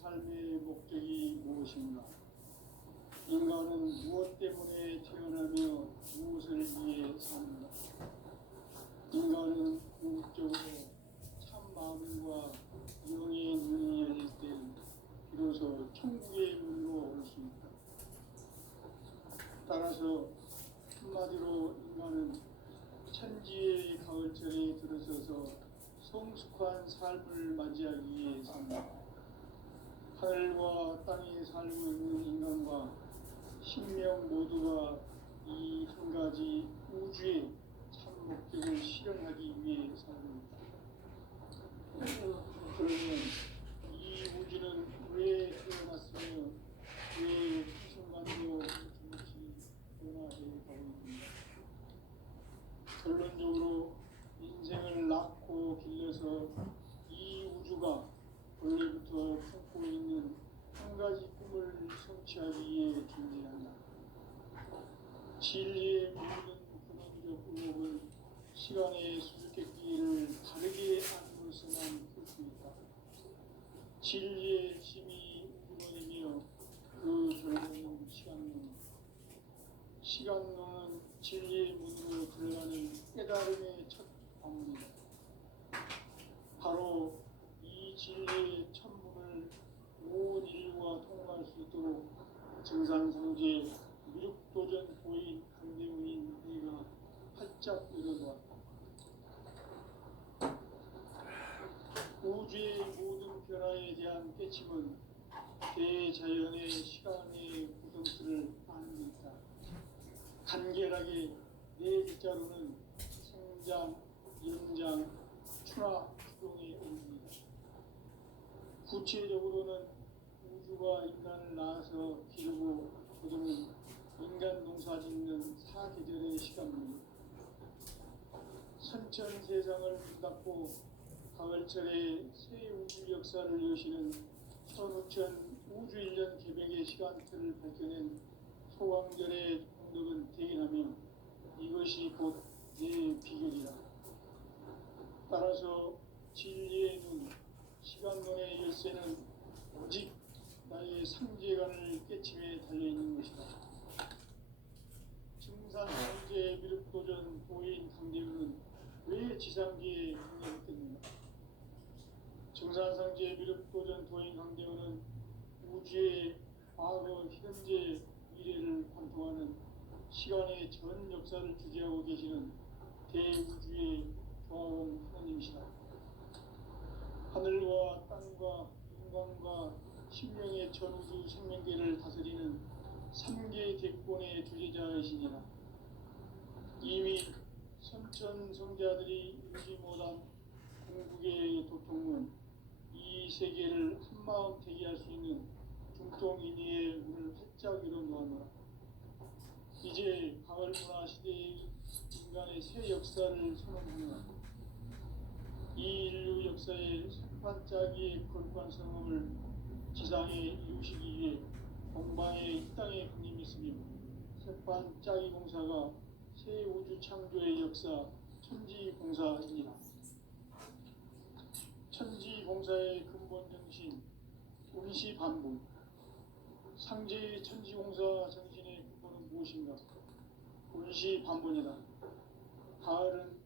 삶의 목적이 무엇인가? 인간은 무엇 때문에 태어나며 무엇을 위해 사는가? 인간은 궁극적으로 참 마음과 영의 눈이 열릴 때 비로소 천국의 문으로 올 수 있다. 따라서 한마디로 인간은 천지의 가을철에 들어서서 성숙한 삶을 맞이하기 위해 산다. 하늘과 땅에 살고 있는 인간과 신명 모두가 이 한 가지 우주의 참 목적을 실현하기 위해 살고 있다. 그러면 이 우주는 왜 태어났으며 왜 이 순간도 정치 변화해 가고 있는가? 결론적으로 인생을 낳고 길러서 이 우주가 원래부터 품고 있는 한 가지 꿈을 성취하기 위해 존재한다. 진리의 모든 근원적 의혹은 시간의 수수께끼를 다르게 안으로서만 풀 수 있다. 진리의 힘이 근원이며 그 결론은 시간론이다. 시간론은 진리의 문으로 들어가는 깨달음의 첫 방문이다. 바로 이 진리의 천문을 온 인류가 통과할 수 있도록 증산상제 미륵도전 보인 강대문인 네가 활짝 열어놓았다. 우주의 모든 변화에 대한 깨침은 대자연의 시간의 구성틀을 아는 데 있다. 간결하게 네 글자로는 생장, 연장, 추락, 추동의 의미입니다. 구체적으로는 우주가 인간을 낳아서 기르고 거두는 인간 농사 짓는 사계절의 시간입니다. 선천 세상을 문 닫고 가을철에 새 우주 역사를 여시는 천우천 우주 1년 개백의 시간틀을 밝혀낸 소강절의 공덕은 대견하며 이것이 곧 내 비결이다. 따라서 진리의 눈, 시간론의 열쇠는 오직 나의 상제관을 깨침에 달려있는 것이다. 증산상제 미륵도전 도인 강대우는 왜 지상계에 강력했겠는가? 증산상제 미륵도전 도인 강대우는 우주의 과거, 현재, 미래를 관통하는 시간의 전 역사를 주재하고 계시는 대우주의 조화원 하나님이시다. 하늘과 땅과 인간과 신명의 전우주 생명계를 다스리는 3개 대권의 주재자이시니라. 이미 선천성자들이 유지 못한 궁극의 도통은 이 세계를 한마음 대기할 수 있는 중통인의의 문을 활짝 열어놓았노라. 이제 가을 문화 시대의 인간의 새 역사를 선언하노라. 이 인류 역사의 색반짝이의 거룩한 성험을 지상에 이루시기 위해 동방에 이 땅에 강림이 있으며 색반짝이 공사가 새 우주 창조의 역사 천지공사이니라. 천지공사의 근본 정신 운시반본. 상제의 천지공사 정신의 근본은 무엇인가? 운시반본이다. 가을은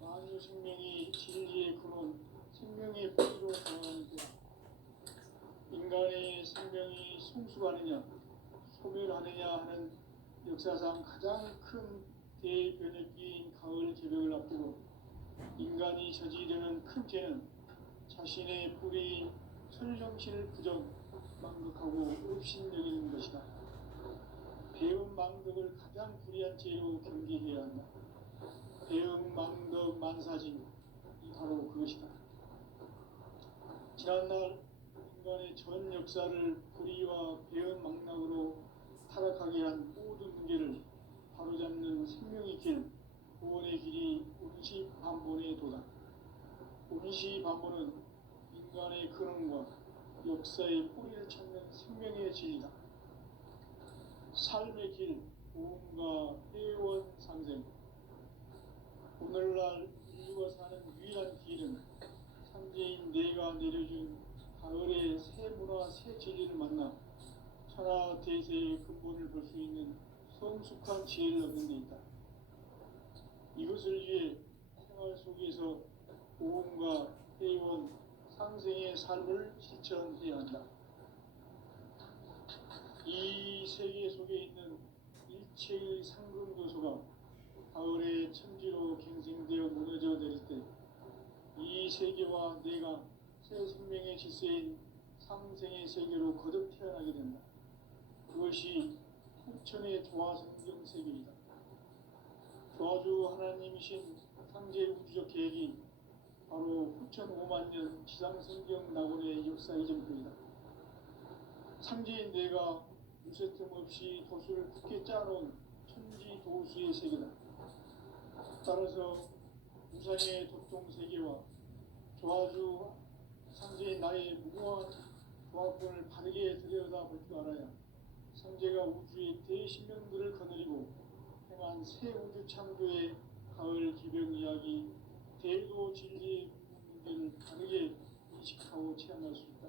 만유 생명이 진리의 근원, 생명의 뿌리로 정하는 때다. 인간의 생명이 성숙하느냐, 소멸하느냐 하는 역사상 가장 큰 대변혁기인 가을 개벽을 앞두고 인간이 저지르는 큰 죄는 자신의 뿌리인 설정신을 부정, 망극하고 업신여기는 것이다. 배움 망덕을 가장 불의한 죄로 경계해야 한다. 배움 망덕 만사진, 이 바로 그것이다. 지난날 인간의 전 역사를 불의와 배움 망락으로 타락하게 한 모든 문제를 바로잡는 생명의 길, 구원의 길이 운시반본에 도다. 운시반본은 인간의 근원과 역사의 뿌리를 찾는 생명의 진리다. 삶의 길, 구원과 회원 상생. 오늘날 인류가 사는 유일한 길은 상제인 내가 내려준 가을의 새 문화, 새 진리를 만나 천하 대세의 근본을 볼 수 있는 성숙한 지혜를 얻는 데 있다. 이것을 위해 생활 속에서 고음과 회원, 상생의 삶을 실천해야 한다. 이 세계 속에 있는 일체의 상금 요소가 가을의 천지로 갱생되어 무너져 내릴 때 이 세계와 내가 새 생명의 질서인 상생의 세계로 거듭 태어나게 된다. 그것이 후천의 조화성경 세계이다. 조화주 하나님이신 상제 우주적 계획이 바로 후천 5만 년 지상성경 낙원의 역사 이전표이다. 상제인 내가 무쇠틈 없이 도수를 굳게 짜놓은 천지 도수의 세계다. 따라서 우상의 도통 세계와 조화주 상제인 나의 무궁한 조화권을 바르게 들여다볼 줄 알아야 상제가 우주의 대신령들을 거느리고 행한 새 우주 창조의 가을 기병 이야기, 대도 진리의 문제를 바르게 인식하고 체험할 수 있다.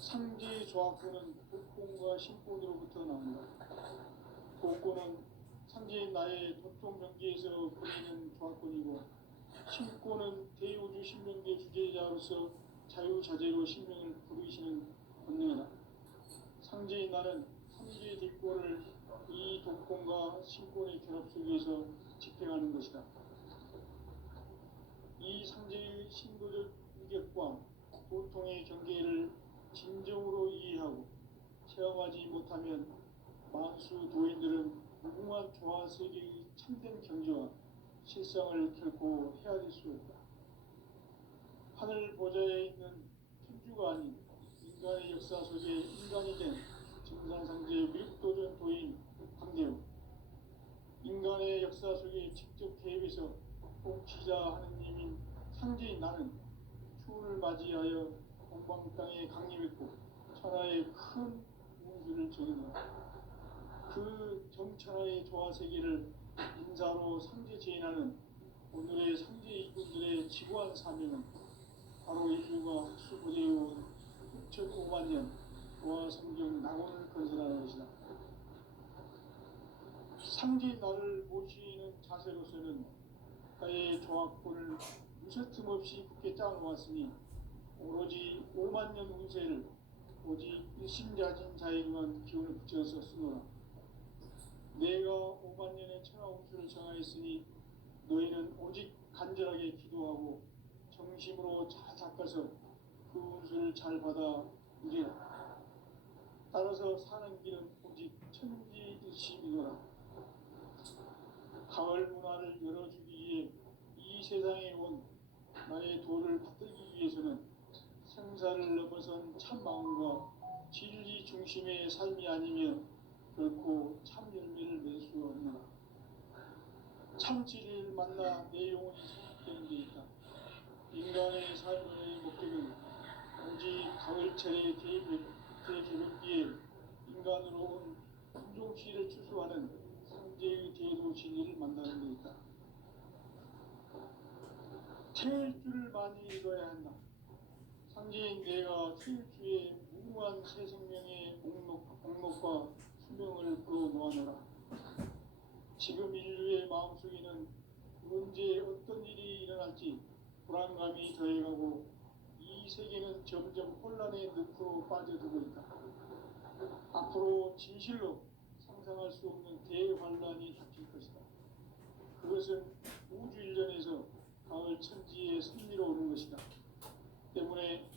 상제의 조화권은 독권과 신권으로부터 나온다. 독권은 상제인 나의 도통 경계에서 보이는 조화권이고, 신권은 대우주 신명계 주제자로서 자유자재로 신명을 부르시는 권능이다. 상제인 나는 상제의 뒷권을 이 독권과 신권의 결합 속에서 집행하는 것이다. 이 상제의 신도적 위격과 고통의 경계를 진정으로 이해하고 체험하지 못하면 만수 도인들은 무궁한 조화 세계의 참된 경지와 실상을 결코 헤아릴 수 없다. 하늘 보좌에 있는 천주가 아닌 인간의 역사 속에 인간이 된 증산상제 미륵도전 도인 황대우, 인간의 역사 속에 직접 개입해서 통치자 하느님인 상제인 나는 추운을 맞이하여 동방 땅에 강림했고 천하의 큰 운수를 정해놓았다. 그 정천하의 조화 세계를 인사로 상제 제인하는 오늘의 상제 이군들의 지구한 사명은 바로 인류가 학수고대해온 6,500만 년 조화 성경 낙원을 건설하는 것이다. 상제인 나를 모시는 자세로서는 나의 조화권을 무쇠틈 없이 굳게 짜놓았으니 오로지 5만 년 운세를 오직 일심자진 자에게만 기운을 붙여서 쓰노라. 내가 5만 년의 천하 운수를 정하였으니 너희는 오직 간절하게 기도하고 정심으로 잘 닦아서 그 운수를 잘 받아 누리라. 따라서 사는 길은 오직 천지일심이노라. 가을 문화를 열어주기 위해 이 세상에 온 나의 도를 받들기 위해서는 생사를 넘어선 참 마음과 진리 중심의 삶이 아니면 결코 참 열매를 맺을 수 없노라. 참 진리를 만나 내 영혼이 성숙되는 데 있다. 인간의 삶의 목적은 오직 가을철의 대개벽기에 인간으로 온 품종시를 추수하는 상제의 대도 진리를 만나는 데 있다. 태일주를 많이 읽어야 한다. 상제인 내가 태일주의 무궁한 새 생명의 목록과 수명을 불어놓아내라. 지금 인류의 마음속에는 언제 어떤 일이 일어날지 불안감이 더해가고 이 세계는 점점 혼란의 늪으로 빠져들고 있다. 앞으로 진실로 상상할 수 없는 대환란이 닥칠 것이다. 그것은 우주 일전에서 가을 천지에 승리로오는 것이다. 때문에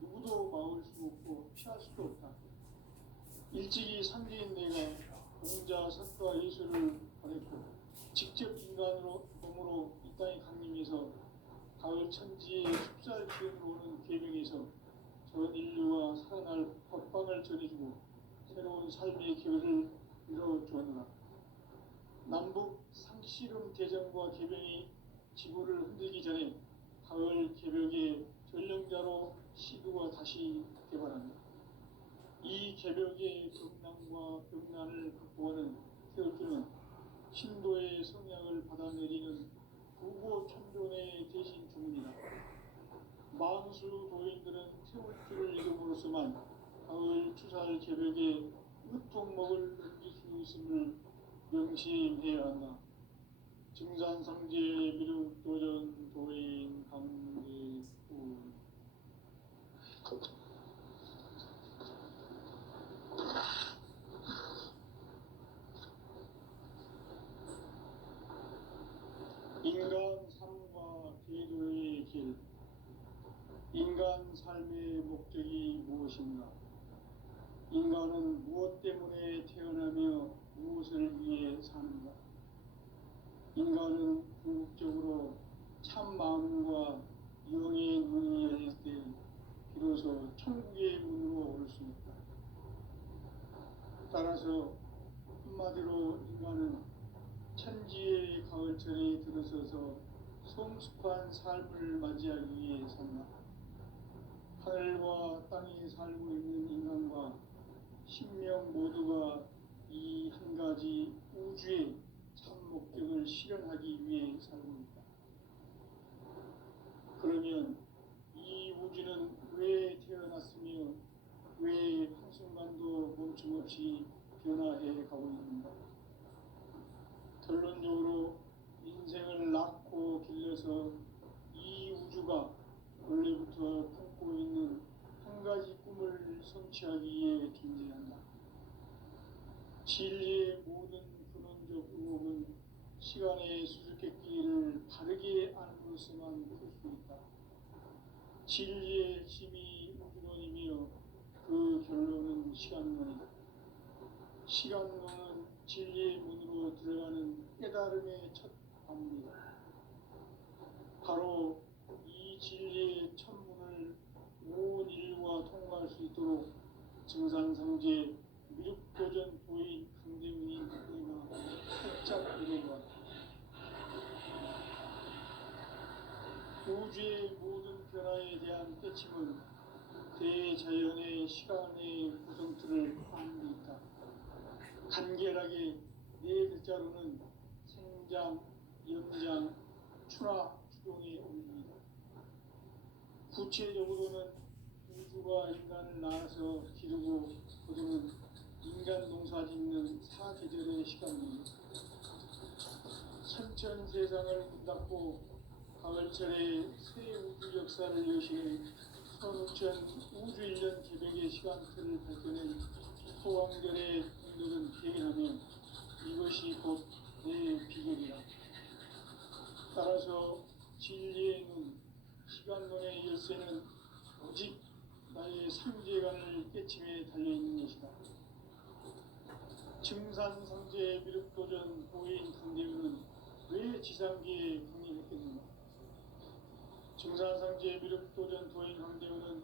누구도 막을 수 없고 피할 수도 없다. 일찍이 상제인 내가 공자, 석가, 예수를 보냈고 직접 인간으로 몸으로 이 땅에 강림해서 가을 천지의 숲살 기운으로 오는 계명에서 전 인류와 살아날 법방을 전해주고 새로운 삶의 기회를 이뤄주었노라. 남북 상씨름 대전과 개병이 지구를 흔들기 전에 가을 개벽의 전령자로 시도가 다시 개발한다. 이 개벽의 경난과 병난을 극복하는 태울주는 신도의 성향을 받아내리는 부고 천존의 대신 주문이다. 만수 도인들은 태울 줄을 이름으로서만 가을 추살 새벽에 으통먹을 넘길 수 있음을 명심해야 한다. 증산상제 미륵도전 도인 강대구. 인간 삶과 제도의 길. 인간 삶의 목적이 무엇인가? 인간은 무엇 때문에 태어나며 무엇을 위해 사는가? 인간은 궁극적으로 참 마음과 영의 눈이 열릴 때 비로소 천국의 문으로 올 수 있다. 따라서 한마디로 인간은 천지의 가을철에 들어서서 성숙한 삶을 맞이하기 위해 산다. 하늘과 땅에 살고 있는 인간과 신명 모두가 이 한 가지 우주의 참 목적을 실현하기 위해 살고 있다. 그러면 이 우주는 왜 태어났으며 왜 한순간도 멈춤없이 변화해 가고 있는가? 결론적으로 인생을 낳고 길러서 이 우주가 원래부터 품고 있는 한 가지 꿈을 성취하기 위해 존재한다. 진리의 모든 근원적 의혹은 시간의 수수께끼를 바르게 알므로서만 풀 수 있다. 진리의 힘이 우주론이며 그 결론은 시간론이다. 시간론은 진리의 문으로 들어가는 깨달음의 첫 관문이다. 바로 이 진리의 첫 문을 온 인류가 통과할 수 있도록 증산상제 미륵도전 도인 강대훈이 내가 살짝 이뤄보았다. 우주의 모든 변화에 대한 깨침은 대자연의 시간의 구성틀을 안고 있다. 간결하게 네 글자로는 생장, 연장, 추나 추동의 원리이다. 구체적으로는 우주가 인간을 낳아서 기르고 거두는 인간 농사 짓는 사계절의 시간입니다. 천천 세상을 문 닫고 가을철에 새 우주 역사를 여시는 선우천 우주 1년 개벽의 시간틀을 밝혀낸 소왕절의 공덕은 대견하며 이것이 곧 내 비결이다. 따라서 진리의 눈, 시간론의 열쇠는 오직 나의 상제관을 깨침에 달려있는 것이다. 증산상제 미륵도전 도인 강대훈은 왜 지상기에 강림했겠는가? 증산상제 미륵도전 도인 강대훈은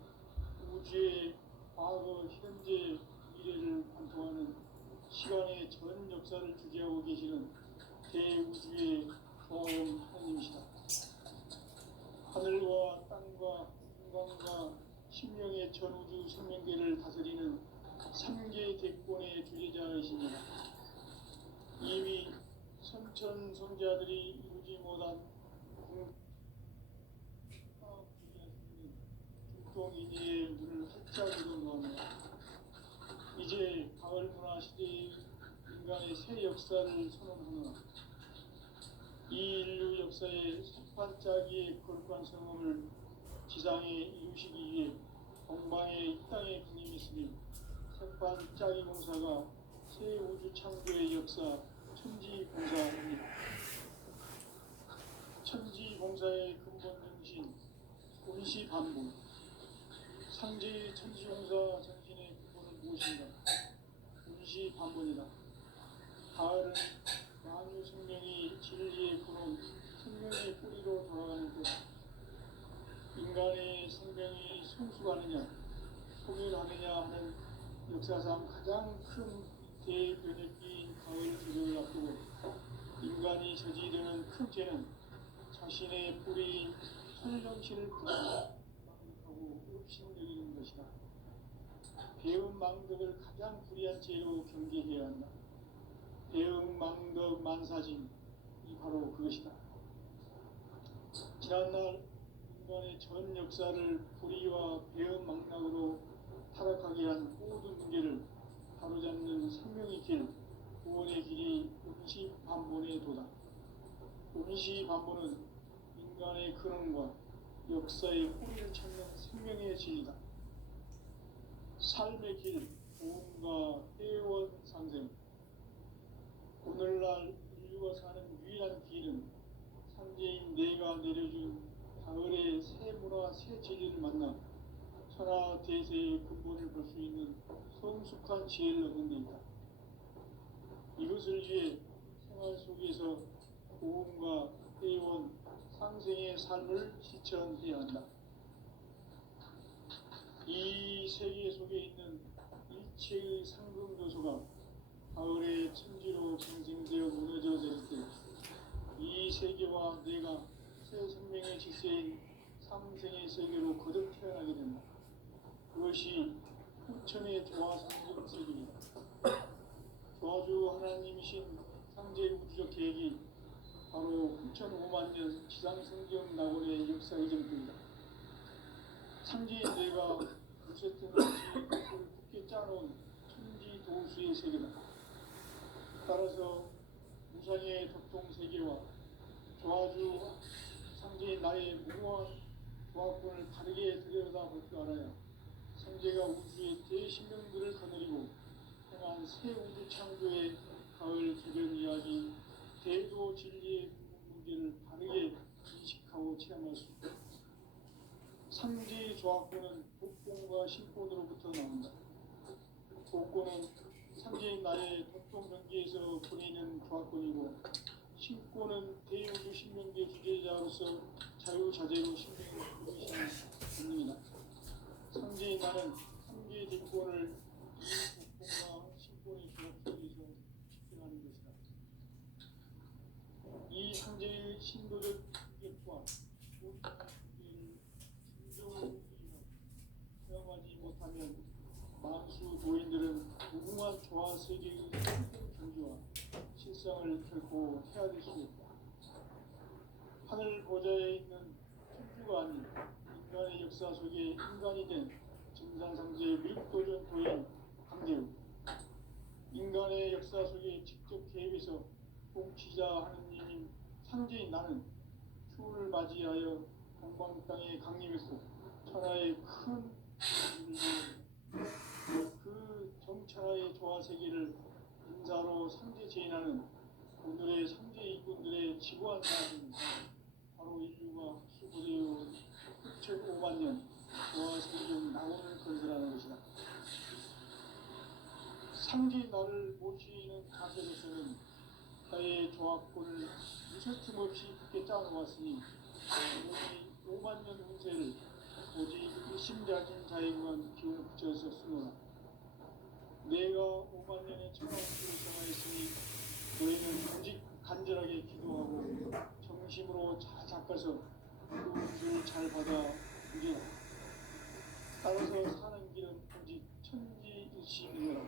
우주의 과거, 현재, 미래를 관통하는 시간의 전 역사를 주재하고 계시는 대우주의 보험 하나님이시다. 하늘과 땅과 인간과 심령의 전우주 생명계를 다스리는 3계 대권의 주제자이십니다. 이미 선천성자들이 이루지 못한 중동인의 문을 활짝 열어놓았다. 이제 가을 문화 시대의 인간의 새 역사를 선언하노라. 이 인류 역사의 첫 반짝이의 거룩한 성험을 지상에 이루시기 위해 동방의 이 땅에 군림했으니 첫 반짝이 공사가 새 우주 창조의 역사 천지공사입니다. 천지공사의 근본 정신 원시반복. 상제의 천지공사 정신의 근본은 무엇인가? 원시반복이다. 가을은 만유 생명이 진리의 근원, 생명의 뿌리로 돌아가는 것. 인간의 생명이 성숙하느냐, 소멸하느냐 하는 역사상 가장 큰 대변혁기인 가을 계절을 앞두고 인간이 저지르는 큰 죄는 자신의 뿌리인 천정신을 부정하고 읍신여기는 것이다. 배은 망덕을 가장 불의한 죄로 경계해야 한다. 배은 망덕 만사진, 이 바로 그것이다. 지난날 인간의 전 역사를 불의와 배은 망락으로 타락하게 한 모든 문제를 바로잡는 생명의 길, 구원의 길이 운시반본에 도다. 운시반본은 인간의 근원과 역사의 뿌리를 찾는 생명의 진리다. 삶의 길, 보험과 회원 상생. 오늘날 인류가 사는 유일한 길은 상제인 내가 내려준 가을의 새 문화, 새 진리를 만나 천하 대세의 근본을 볼 수 있는 성숙한 지혜를 얻는 데 있다. 이것을 위해 생활 속에서 보험과 회원, 상생의 삶을 실천해야 한다. 이 세계 속에 있는 일체의 상금 요소가 가을의 천지로 경쟁되어 무너져 내릴 때 이 세계와 내가 새 생명의 질서인 상생의 세계로 거듭 태어나게 된다. 그것이 후천의 조화 상승 세계입니다. 조화주 하나님이신 상제 우주적 계획이 바로 후천 5만 년 지상성경 낙원의 역사 이전입니다. 상제인 내가 무쇠등 없이 굳게 짜놓은 천지 도수의 세계다. 따라서 무상의 덕동 세계와 조화주 상제인 나의 무모한 조화권을 다르게 들여다볼 줄 알아야 상제가 우주의 대신명들을 거느리고 행한 새 우주 창조의 가을 개변 이야기, 대도 진리의 문제를 다르게 인식하고 체험할 수 있다. 상제의 조화권은 복권과 신권으로부터 나온다. 복권은 상제인 나의 덕동 경계에서 보내는 조화권이고, 신권은 대우주 신명계 주제자로서 자유자재로 신명을 부르시는 권능이다. 상제인 나는 상계의 대권을 이 복권과 신권의 조합 속에서 집행하는 것이다. 이 상제의 신도적 인격과 우리 관계를 진정으로 체험하지 못하면 만수 도인들은 무궁한 조화 세계의 경지와 실상을 결코 헤아릴 수 없다. 하늘 보좌에 있는 천주가 아닌 인간의 역사 속에 인간이 된 진산상제의 밀도전 도인 강대우. 인간의 역사 속에 직접 개입해서 통치자 하느님인 상제인 나는 추를 맞이하여 동방 땅에 강림했고 천하의 큰 그 정천하의 조화 세계를 인사로 상제 제인하는 오늘의 상제 일꾼들의 지구한 사람은 바로 인류가 수고되어 6,5만 년 조화 세계의 낙원을 건설하는 것이다. 상제인 나를 모시는 자세로서는 나의 조합권을 무쇠틈 없이 굳게 짜놓았으니 오늘 5만 년 운세를 오직 일심자진 자에게만 기운을 붙여서 쓰노라. 내가 5만 년의 천하운수를 정하였으니 너희는 오직 간절하게 기도하고 정심으로 잘 닦아서 그 운수를 잘 받아 누리라. 따라서 사는 길은 오직 천지일심이라.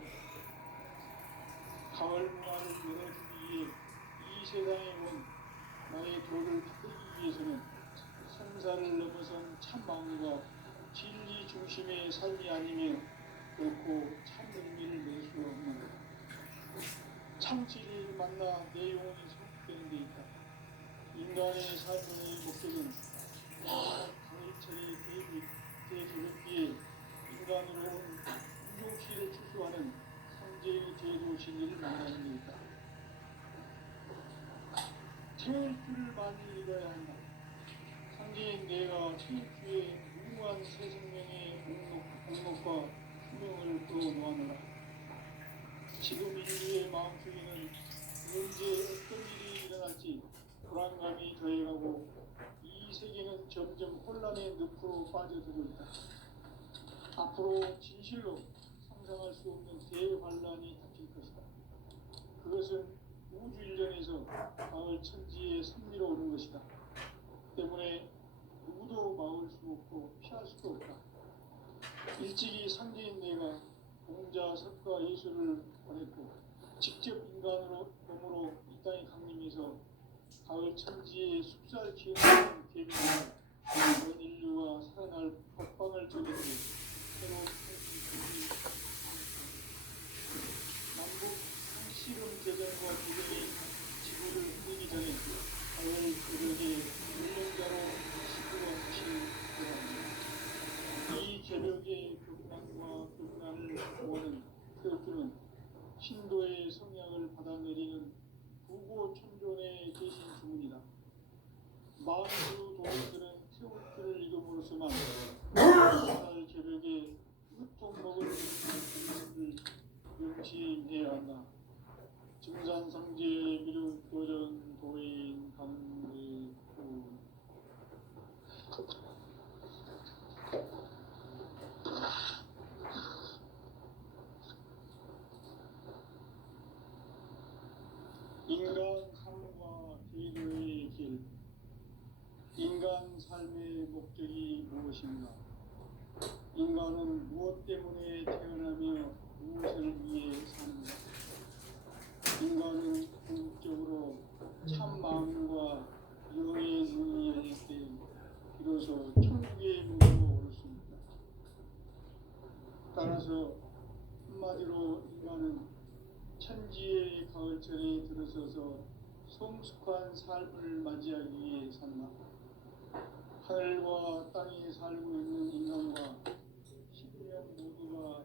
가을 문화를 열어주기 위해 이 세상에 온 나의 도를 받기 위해서는 생사를 넘어선 참 마음과 진리 중심의 삶이 아니면 결코 참 의미를 낼 수 없는 참 진리를 만나 내 영혼이 성숙되는 데 있다. 인간의 삶의 목적은 강일철의 대조력기에 인간으로 온 운동시를 추수하는 상제의 제도 진리를 만나는 데 있다. 체일주를 많이 읽어야 한다. 상제인 내가 체일주의 무궁한 새 생명의 목록과 수명을 끌어놓아노라. 지금 인류의 마음속에는 언제 어떤 일이 일어날지 불안감이 더해가고 이 세계는 점점 혼란의 늪으로 빠져들고 있다. 앞으로 진실로 상상할 수 없는 대환란이 닥칠 것이다. 그것은 우주 일련에서 가을 천지의 섭리로 오는 것이다. 때문에 누구도 막을 수 없고 피할 수도 없다. 일찍이 상제인 내가 공자, 석가, 예수를 보냈고 직접 인간으로 몸으로 이 땅에 강림해서 가을 천지의 숲살 기운을 개비하고 온 인류가 살아날 법방을 정해서 새로운 남북 상시금 개정과 개정이 지구를 흘리기 전에 가을 개벽의 운명자로 시구가 붙인 이 개벽의 교훈과 교훈을 보는 교육교는 신도의 성향을 받아내리는 부고 천존의 대신 주문이다. 만주 도민들은 태울기를 이름으로서만 날 개벽에 으통 먹을 것을 명심해야 한다. 증산상제 미륵도전 도인 강대구 인간 삶과 대도의 길. 인간 삶의 목적이 무엇인가? 인간은 무엇 때문에 태어나며 무엇을 위해 사는가? 인간은 궁극적으로 참 마음과 영의 눈이 열릴 때 비로소 천국의 문으로 오를 수 있다. 따라서 한마디로 인간은 천지의 가을철에 들어서서 성숙한 삶을 맞이하기 위해 산다. 하늘과 땅에 살고 있는 인간과 십명 모두가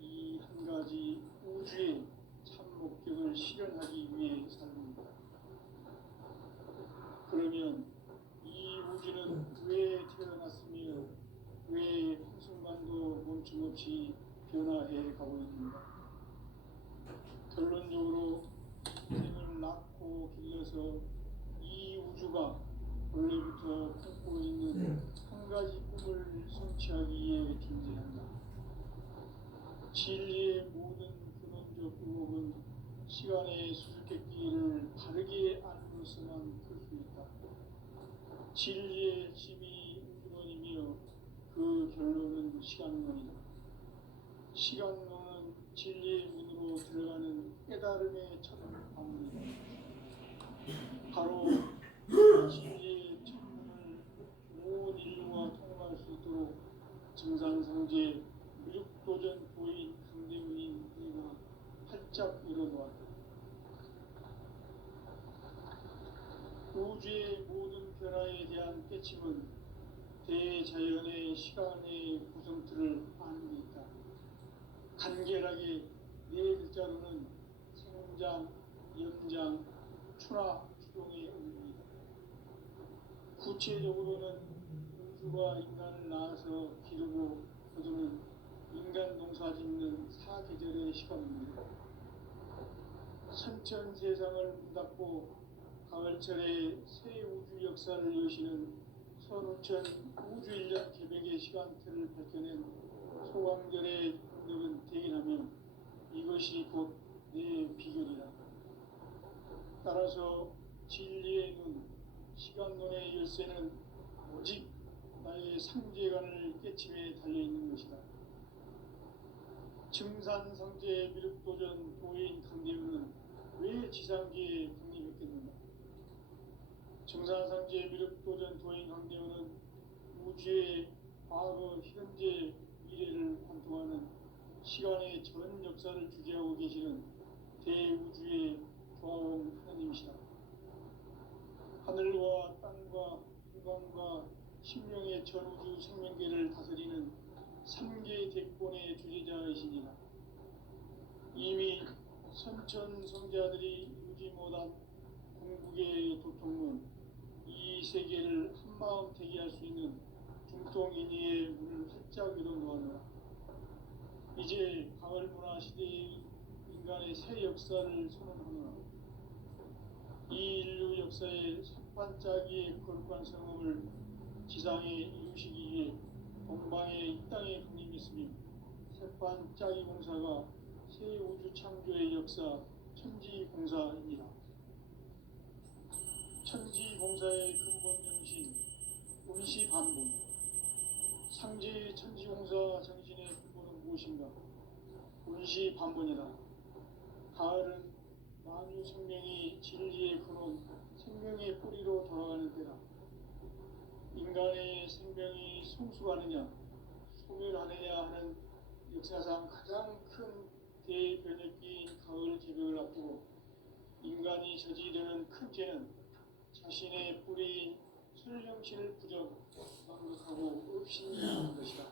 이 한 가지 우주의 참 목적을 실현하기 위해 살고 있다. 그러면 이 우주는 왜 태어났으며 왜 한순간도 멈춤없이 변화해 가고 있는가? 결론적으로 인생을 낳고 길러서 이 우주가 원래부터 품고 있는 한 가지 꿈을 성취하기 위해 존재한다. 진리의 모든 근원적 의혹은 시간의 수수께끼를 바르게 알므로서만 풀 수 있다. 진리의 핵심이 우주론이며 그 결론은 시간론이다. 시간론은 진리의 문으로 들어가는 깨달음의 첫 방문이다. 바로 진리의 첫문을 온 인류가 통과할 수 있도록 증산상제 미륵도전 도인 강대문인 이가 활짝 열어놓았다. 우주의 모든 변화에 대한 깨침은 대자연의 시간의 구성틀을 아는 데 있다. 간결하게 네 글자로는 생장, 연장, 추나 추동의 의미이다. 구체적으로는 우주가 인간을 낳아서 기르고 거두는 인간 농사 짓는 사계절의 시간입니다. 선천 세상을 문닫고 가을철에 새 우주 역사를 여시는 선우천 우주 1년 개벽의 시간틀을 밝혀낸 소강절의 능력은 대견하며 이것이 곧 내 비결이다. 따라서 진리의 눈, 시간론의 열쇠는 오직 나의 상제관을 깨침에 달려있는 것이다. 증산상제 미륵도전 도인 강대문은 왜 지상계에 독립했겠는가? 증산상제 미륵도전 도인 강대문은 우주의 과거, 현재, 미래를 관통하는 시간의 전 역사를 주재하고 계시는 대우주의 조화원 하나님이시다. 하늘과 땅과 인간과 신명의 전우주 생명계를 다스리는 3개 대권의 주재자이시니라. 이미 선천 성자들이 이루지 못한 궁극의 도통문, 이 세계를 한마음 대기할 수 있는 중통인의의 문을 활짝 열어놓았노라. 이제 가을 문화 시대의 인간의 새 역사를 선언하노라. 이 인류 역사의 첫 반짝이의 거룩한 성음을 지상에 이루시기 위해 동방에 이 땅에 강림했으며 새 반짝이 공사가 새 우주 창조의 역사 천지공사입니다. 천지공사의 근본 정신 운시반본. 상제의 천지공사 정신의 근본은 무엇인가? 운시반본이다. 가을은 만유 생명이 진리의 근원, 생명의 뿌리로 돌아가는 때다. 인간의 생명이 성숙하느냐 소멸하느냐 하는 역사상 가장 큰 대변혁기인 가을 개벽을 앞두고 인간이 저지르는 큰 죄는 자신의 뿌리인 설령신을 부정망덕하고 업신여기는 것이다.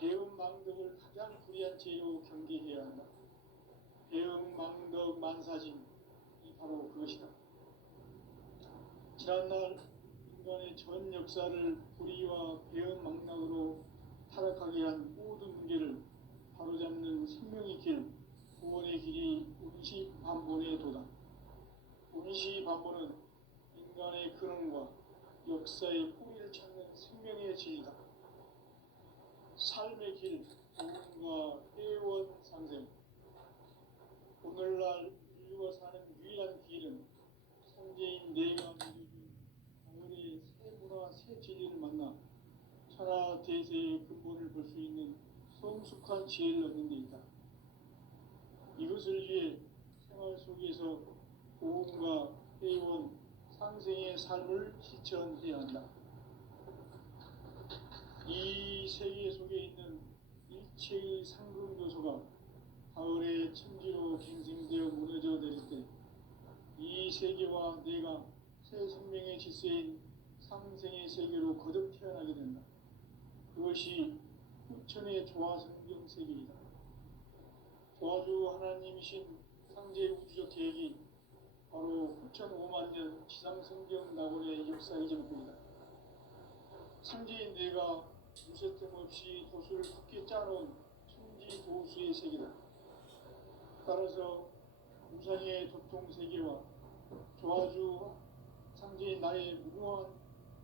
배은망덕을 가장 불의한 죄로 경계해야 한다. 배은망덕 만사진이 바로 그것이다. 지난날 인간의 전 역사를 불의와 배은망락으로 타락하게 한 모든 문제를 바로잡는 생명의 길, 구원의 길이 운시반본의 도다. 운시반본은 인간의 근원과 역사의 뿌리를 찾는 생명의 진리다. 삶의 길, 구원과 회원 상생. 오늘날 인류가 사는 유일한 길은 선제인 내가 믿어준 가을의 새 문화, 새 진리를 만나 천하 대세의 근본을 볼 수 있는 성숙한 지혜를 얻는 데 있다. 이것을 위해 생활 속에서 보험과 회원, 상생의 삶을 실천해야 한다. 이 세계 속에 있는 일체의 상금 요소가 가을의 천지로 갱생되어 무너져 내릴 때 이 세계와 내가 새 생명의 질서인 상생의 세계로 거듭 태어나게 된다. 그것이 후천의 조화성경 세계이다. 조화주 하나님이신 상제 우주적 계획이 바로 후천 5만 년 지상성경 낙원의 역사의 전부이다. 상제인 내가 무쇠틈 없이 도수를 굳게 짜놓은 천지 도수의 세계다. 따라서 우상의 도통 세계와 조화주 상제인 나의 무궁한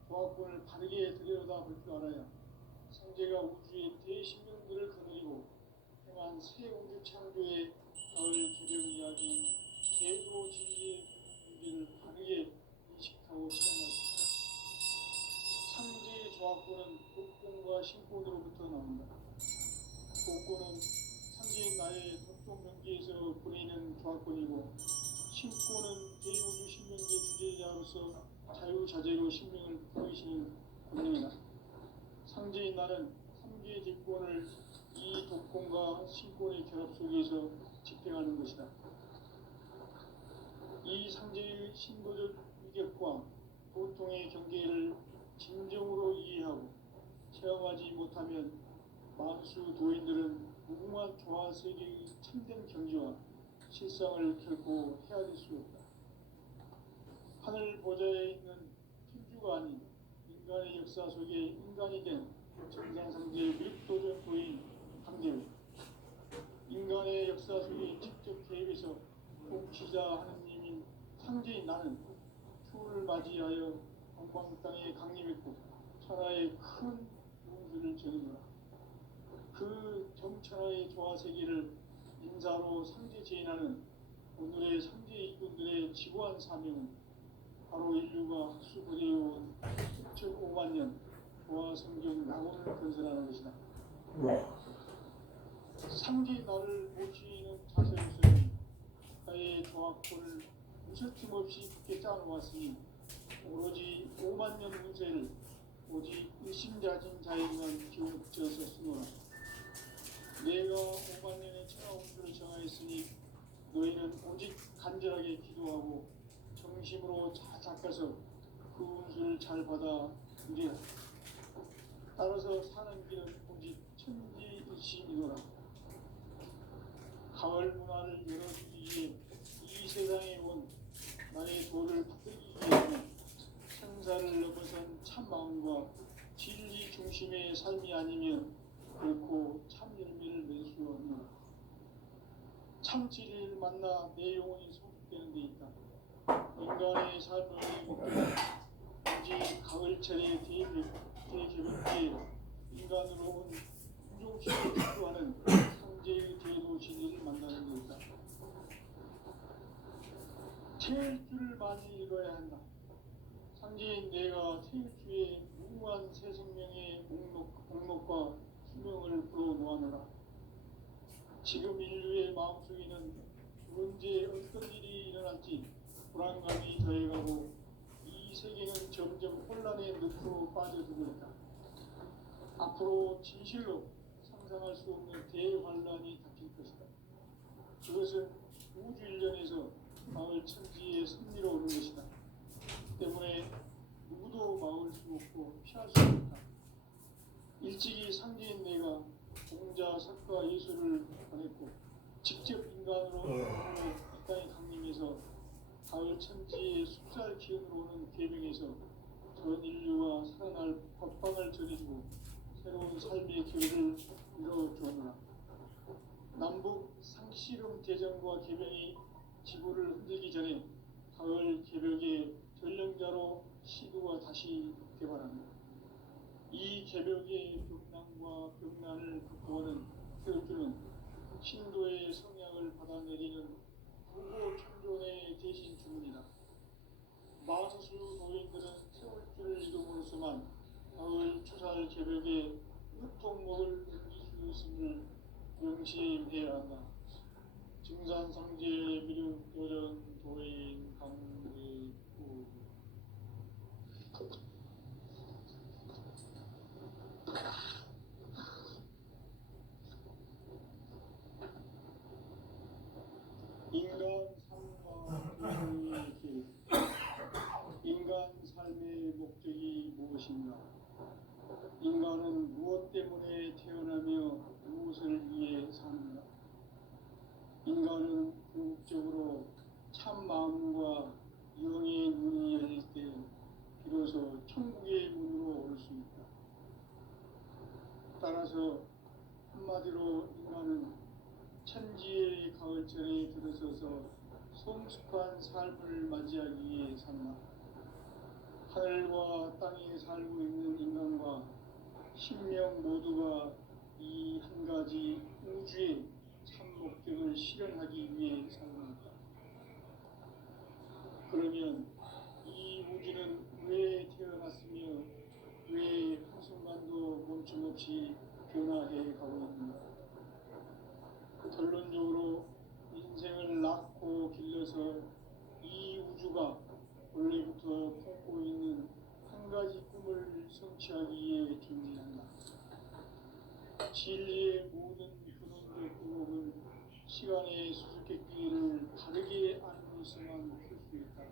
조화권을 바르게 들여다볼 줄 알아야 상제가 우주의 대신명들을 거느리고 행한 새 우주 창조의 가을 개벽 이야기인 대도 진리의 문제를 바르게 인식하고 실행할 수 있다. 상제의 조화권은 복권과 신권으로부터 나온다. 복권은 상제인 나의 도통 명기에서 보내는 조화권이고 신권은 대우주 신명계 주제자로서 자유자재로 신명을 보이시는 권능이다. 상제인 나는 3개의 직권을 이 독권과 신권의 결합 속에서 집행하는 것이다. 이 상제의 신도적 위격과 보통의 경계를 진정으로 이해하고 체험하지 못하면 만수 도인들은 무궁한 조화세계의 참된 경지와 실상을 결코 헤아릴 수 없다. 하늘 보좌에 있는 천주가 아닌 인간의 역사 속에 인간이 된 정상상제의 밀도적 도인 강제로 인간의 역사 속에 직접 개입해서 통치자 하느님인 상제인 나는 추후를 맞이하여 건방 땅에 강림했고 천하의 큰 운수를 전해노라. 그 정천하의 조화세계를 인사로 상제 제인하는 오늘의 상제 일꾼들의 지고한 사명은 바로 인류가 학수고대해온 6,5만 년 조화성경 낙원을 건설하는 것이다. 상제 나를 모시는 자세로서는 나의 조화권을 무설팀 없이 굳게 짜놓았으니 오로지 5만 년 운세를 오직 의심자진 자에게만 기울여서 쓰노라. 내가 5만 년의 천하 운수를 정하였으니 너희는 오직 간절하게 기도하고 정심으로 잘 닦아서 그 운수를 잘 받아 누리라. 따라서 사는 길은 오직 천지일심이노라. 가을 문화를 열어주기 위해 이 세상에 온 나의 도를 받들기 위해서는 생사를 넘어선 참 마음과 진리 중심의 삶이 아니면 결코 참 열매를 맺을 수 없노라. 참 진리를 만나 내 영혼이 성숙되는 데 있다. 인간의 삶을 목표는 오직 가을철의 대개벽기에 인간으로 온 인종식을 축구하는 상제의 대도 진리를 만나는 데 있다. 태일주를 많이 읽어야 한다. 상제인 내가 태일주의 무궁한 새 생명의 목록과 수명을 불어놓아노라. 지금 인류의 마음속에는 언제 어떤 일이 일어날지 불안감이 더해가고 이 세계는 점점 혼란의 늪으로 빠져들고 있다. 앞으로 진실로 상상할 수 없는 대환란이 닥칠 것이다. 그것은 우주 일련에서 마을 천지의 섭리로 오는 것이다. 때문에 누구도 막을 수 없고 피할 수 없다. 일찍이 상제인 내가 공자, 석가, 예수를 보냈고 직접 인간으로 이 땅에 강림해서 가을 천지의 숲살 기운으로 오는 계명에서 전 인류가 살아날 법방을 전해주고 새로운 삶의 기회를 이뤄주었노라. 남북 상씨름 대전과 계명이 지구를 흔들기 전에 가을 개벽의 전령자로 시도가 다시 개발합니다. 이 개벽의 병난과 병난을 극복하는 태울주는 신도의 성향을 받아내리는 부고 천존의 대신 주문이다. 마수수 노인들은 태울주를 이름으로서만 가을 추살 개벽의 흙통목을 옮길 수 있음을 명시해야 한다. 증산상제 미륵 도전 도인 강대구 인간 삶과 계명의 길. 인간 삶의 목적이 무엇인가? 인간은 무엇 때문에 태어나며 무엇을 위해 사는가? 인간은 궁극적으로 참 마음과 영의 문이 열릴 때 비로소 천국의 문으로 올 수 있다. 따라서 한마디로 인간은 천지의 가을철에 들어서서 성숙한 삶을 맞이하기 위해 산다. 하늘과 땅에 살고 있는 인간과 신명 모두가 이 한 가지 우주의 참 목적을 실현하기 위해 살아났다. 그러면 이 우주는 왜 태어났으며 왜 한순간도 멈춤없이 변화해 가고 있는가? 결론적으로 인생을 낳고 길러서 이 우주가 원래부터 품고 있는 한 가지 꿈을 성취하기 위해 존재한다. 진리의 모든 근원적 의혹은 시간의 수수께끼를 바르게 안으로서만 풀 수 있다.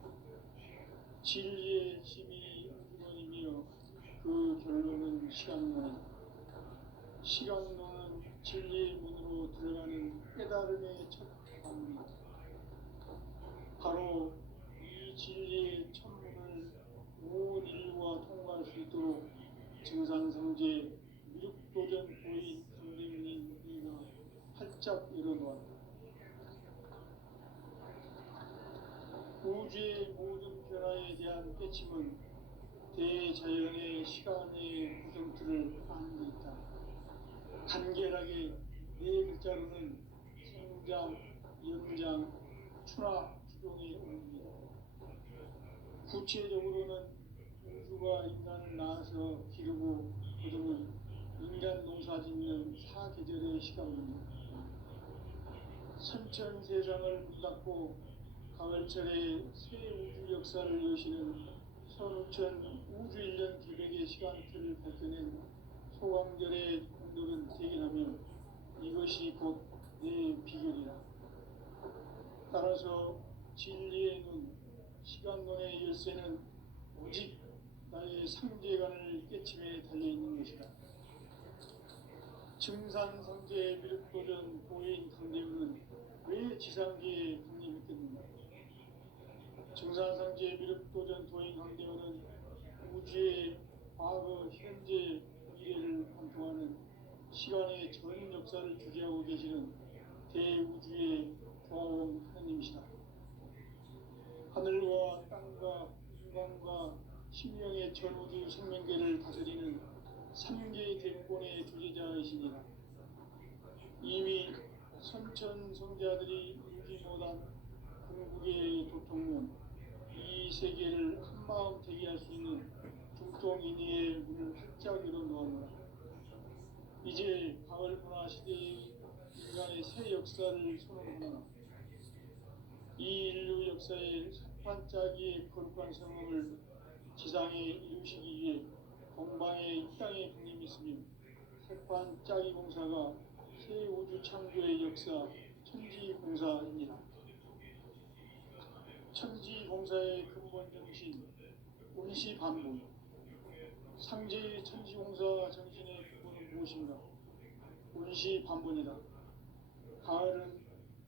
진리의 핵심이 우주론이며 그 결론은 시간론이다. 시간론은 진리의 문으로 들어가는 깨달음의 첫 방문이다. 바로 이 진리의 천문을 온 인류가 통과할 수 있도록 증산성제 미륵도전 도인 강림인 이가 활짝 열어놓았다. 우주의 모든 변화에 대한 깨침은 대자연의 시간의 구성틀을 아는 데 있다. 간결하게 네 글자로는 생장, 연장, 추락, 추종의 의미다. 구체적으로는 우주가 인간을 낳아서 기르고 거두는 인간 농사 짓는 사계절의 시간입니다. 선천 세상을 문닫고 가을철에 새 우주 역사를 여시는 선우천 우주 일년 기백의 시간틀을 밝혀낸 소강절의 공덕은 대견하며 이것이 곧 내 비결이라. 따라서 진리의 눈, 시간론의 열쇠는 오직 나의 상제관을 깨침에 달려있는 것이다. 증산상제 미륵도전 도인 강대우는 왜 지상계에 강림했겠는가? 증산상제 미륵도전 도인 강대우는 우주의 과거, 현재, 미래를 관통하는 시간의 전 역사를 주재하고 계시는 대우주의 교황 하나님이시다. 하늘과 땅과 인간과 신명의 전우주 생명계를 다스리는 3개 대권의 주재자이시니라. 이미 선천성자들이 이루지 못한 궁극의 도통문, 이 세계를 한마음 되게 할 수 있는 중통인의의 문을 활짝 열어놓았노라. 이제 가을 문화 시대의 인간의 새 역사를 선언하노라. 이 인류 역사의 첫 반짝이의 거룩한 성음을 지상에 이루시기 위해 동방에 이 땅에 국림했으며 색판 짜기 공사가 새 우주 창조의 역사 천지공사입니다. 천지공사의 근본 정신 운시반본. 상제의 천지공사 정신의 근본은 무엇인가? 운시반본이다. 가을은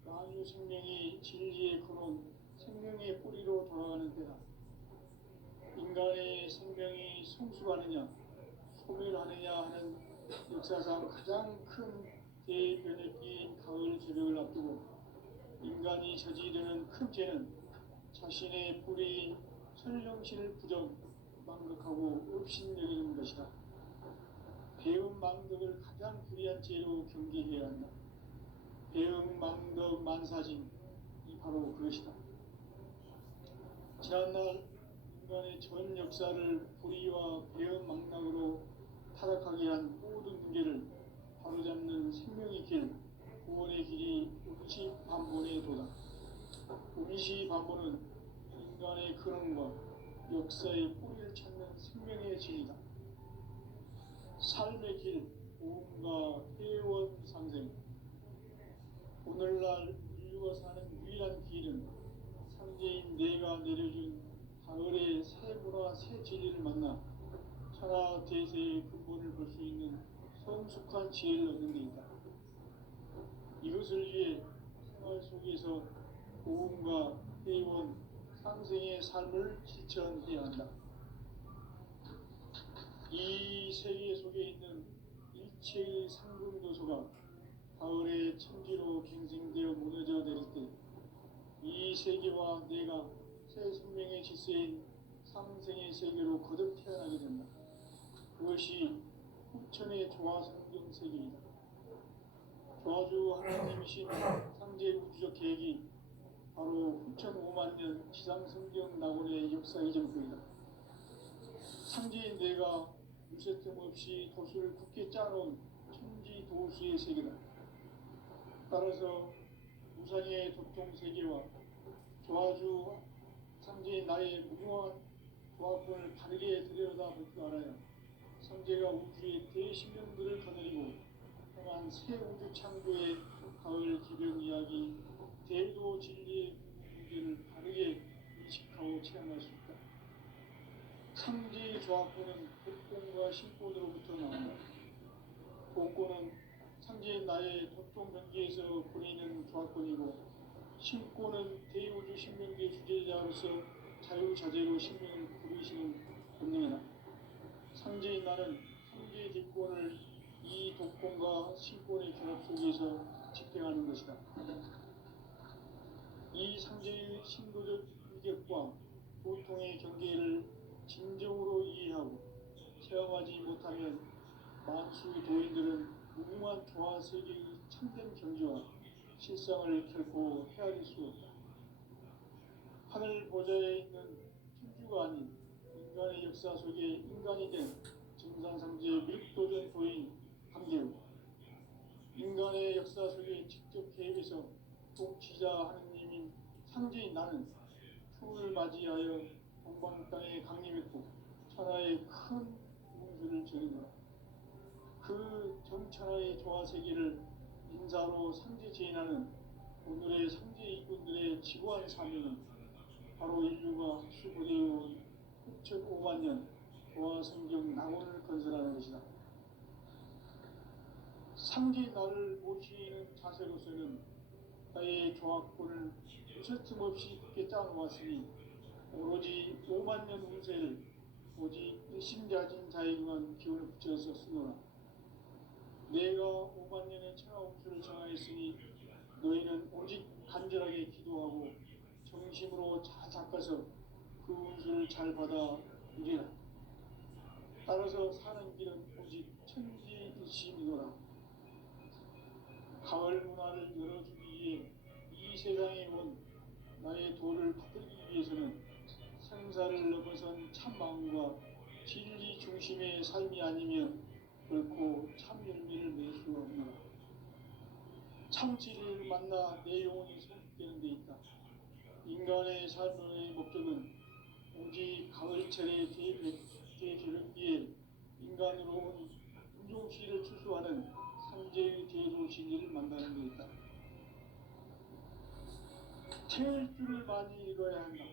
만유 생명이 진리의 근원, 생명의 뿌리로 돌아가는 때다. 인간의 생명이 성숙하느냐, 소멸하느냐 하는 역사상 가장 큰 대변혁기인 가을 개벽을 앞두고 인간이 저지르는 큰 죄는 자신의 뿌리인 설령신을 부정, 망극하고 업신여기는 것이다. 배음 망덕을 가장 불의한 죄로 경계해야 한다. 배음 망덕 만사징이 바로 그것이다. 지난날 인간의 전 역사를 불의와 배음 망락으로 타락하게 한 모든 문제를 바로잡는 생명의 길, 구원의 길이 운시반본의 도다. 운시반본은 인간의 근원과 역사의 뿌리를 찾는 생명의 진리다. 삶의 길, 오음과 회원 상생. 오늘날 인류가 사는 유일한 길은 상제인 내가 내려준 가을의 새 문화, 새 진리를 만나 천하 대세의 근본을 볼 수 있는 성숙한 지혜를 얻는 데 있다. 이것을 위해 생활 속에서 오음과 회원, 상생의 삶을 실천해야 한다. 이 세계 속에 있는 일체의 상금도소가 가을의 천지로 갱생되어 무너져 내릴 때 이 세계와 내가 새 생명의 질서인 상생의 세계로 거듭 태어나게 된다. 그것이 후천의 조화성경 세계이다. 조화주 하나님이신 상제 우주적 계획이 바로 후천 5만 년 지상성경 낙원의 역사 이전부이다. 상제인 내가 무쇠틈 없이 도수를 굳게 짜놓은 천지 도수의 세계다. 따라서 무상의 도통 세계와 조화주 상제인 나의 무궁한 조화권을 바르게 들여다볼 줄 알아야 상제가 우주의 대신령들을 거느리고 행한 새 우주 창조의 가을 기병 이야기, 대도 진리의 문제를 바르게 인식하고 체험할 수 있다. 상제의 조화권은 복권과 신권으로부터 나온다. 복권은 상제인 나의 도통 경계에서 보이는 조화권이고, 신권은 대우주 신명계 주제자로서 자유자재로 신명을 부르시는 본능이다. 상제인 나는 상제의 뒷권을 이 독권과 신권의 결합 속에서 집행하는 것이다. 이 상제의 신도적 위격과 보통의 경계를 진정으로 이해하고 체험하지 못하면 만수 도인들은 무궁한 조화세계의 참된 경지와 실상을 결코 헤아릴 수 없다. 하늘 보좌에 있는 천주가 아닌 인간의 역사 속에 인간이 된 정산상제의 밀도전 도인 한계우, 인간의 역사 속에 직접 개입해서 통치자 하느님인 상제인 나는 추을 맞이하여 동방 땅에 강림했고 천하의 큰 운수를 전했노라. 그 정천하의 조화세계를 인사로 상제 제인하는 오늘의 상제 이군들의 지구한 사명은 바로 인류가 수고되어온 6,5만 년 조화성경 낙원을 건설하는 것이다. 상제 나를 모시는 자세로서는 나의 조화권을 무쇠틈 없이 굳게 짜놓았으니 오로지 5만 년 운세를 오직 일심자진 자에게만 기운을 붙여서 쓰노라. 내가 5만 년의 천하 운수를 정하였으니 너희는 오직 간절하게 기도하고 정심으로 잘 닦아서 그 운수를 잘 받아 누리라. 따라서 사는 길은 오직 천지일심이노라. 가을 문화를 열어주기 위해 이 세상에 온 나의 도를 받들기 위해서는 생사를 넘어선 참마음과 진리 중심의 삶이 아니면 결코 참 열매를 맺을 수 없노라. 참 진리를 만나 내 영혼이 성숙되는 데 있다. 인간의 삶의 목적은 오직 가을철의 대기름비에 인간으로 온 김종씨를 추수하는 삼재의 대도시를 만나는 것이다. 체일주를 많이 읽어야 한다.